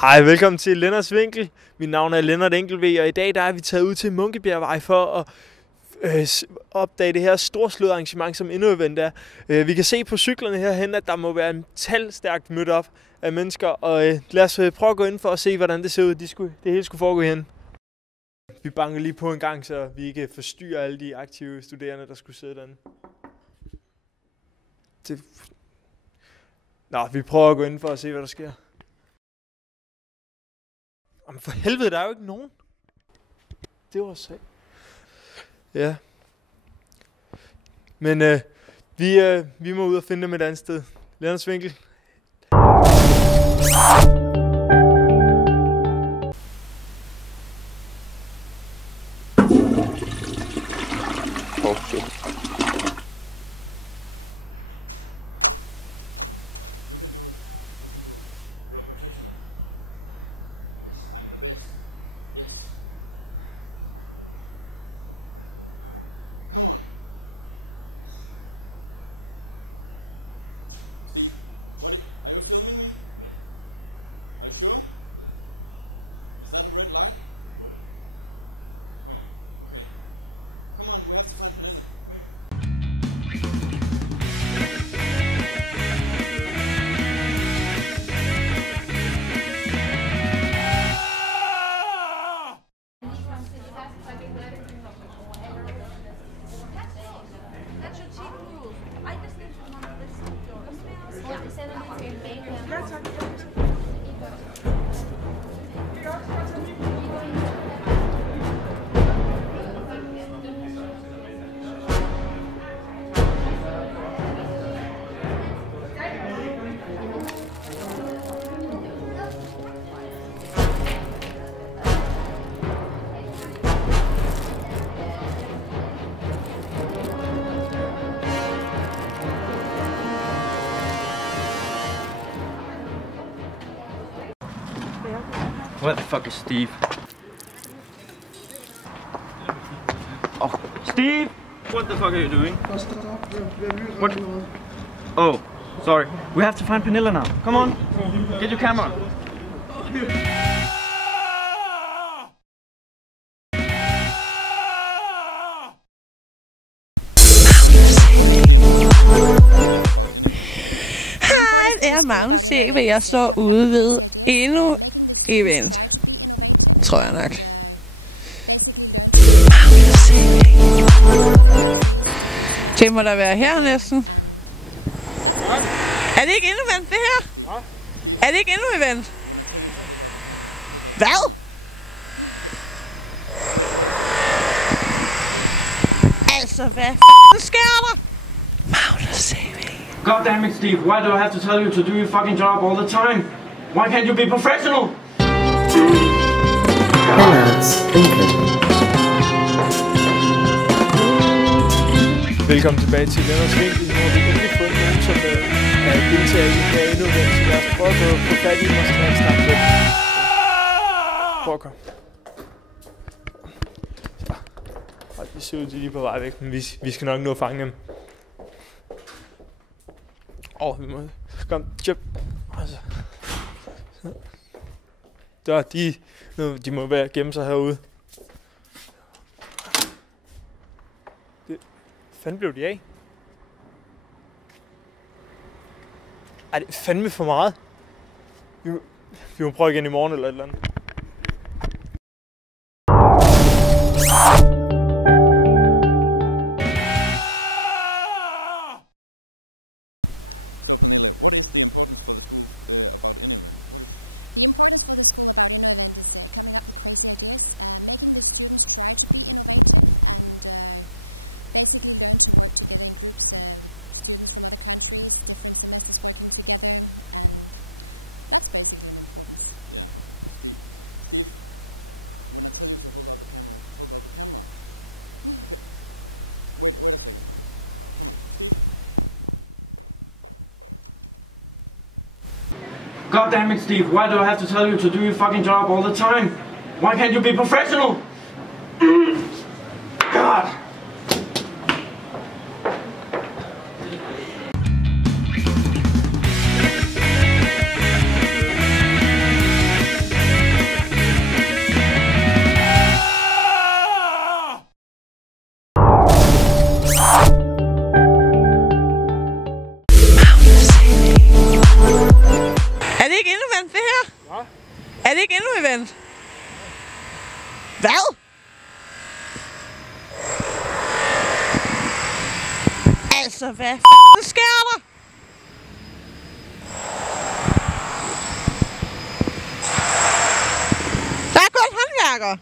Hej, velkommen til Lennarts Vinkel. Mit navn er Lennart Enkelve, og i dag der er vi taget ud til Munkebjergvej for at opdage det her storslåede arrangement, som InnoEvent er. Vi kan se på cyklerne herhen, at der må være en talstærkt mødt op af mennesker, og lad os prøve at gå ind for at se, hvordan det ser ud. Det hele skulle foregå hen. Vi banker lige på en gang, så vi ikke forstyrrer alle de aktive studerende, der skulle sidde derinde. Vi prøver at gå ind for at se, hvad der sker. Jamen for helvede, der er jo ikke nogen. Det var så. Ja. Men vi må ud og finde dem et andet sted. Lennarts Vinkel. You can do it. You can do it. You're a professional. Yes, I'm the best. Yes. I can do it. I can do it. Come on. Come on. Yes. Steve, are you filming me? No. Are you sure? Yes. Is that a red light? No. Oh, okay. Come on, we have to find Pernille. Okay. Where the fuck is Steve? Oh, Steve! What the fuck are you doing? What? Oh, sorry. We have to find Pernille now. Come on, get your camera. So Pernille, what is the importance about InnoEvent? The importance for the school about InnoEvent is coming up with crazy ideas, making the students try to be innovative and basically learn to work together in groups, students from other countries, different semesters working together, and that's basically it. Er det ikke InnoEvent, det her? Steve, Er det ikke InnoEvent? when I tell you to hold out the camera, hold out the camera. Okay. Wait a second. Altså, hvad f***en sker der? Magnus CV. God damn it, Steve, why do I have to tell you to do your fucking job all the time? Why can't you be professional? Lennarts Vinkel. Velkommen tilbage til Lennarts Vinkel. Nu har vi endelig fundet nogen, som er deltager i det her InnoEvent, så lad os prøve at få fat i dem og tage en snak med. Prøv at komme. Så. De ser ud, de er lige på vej væk, men vi skal nok nå at fange dem. Vi må... Kom, tjep. Altså. Der, de må være gemme sig herude. Fanden blev de af? Ej, det er fandme for meget. Vi må prøve igen i morgen eller et eller andet. So Pernille, what is the importance for the school about InnoEvent? The importance for the school about InnoEvent is coming up with crazy ideas, making the students try to be innovative and basically learn to work together in groups with students from other countries, different semesters working together, and that's basically the importance. Yeah, okay. Steve, when I tell you to hold out the camera, hold out the camera. Okay. Wait a second. Come on, Steve. God damn it, Steve, why do I have to tell you to do your fucking job all the time? Why can't you be professional? God! event, det her? Hvad? Er det ikke endnu event? Hvad? Altså, hvad f***en sker der? Der er gået håndværker.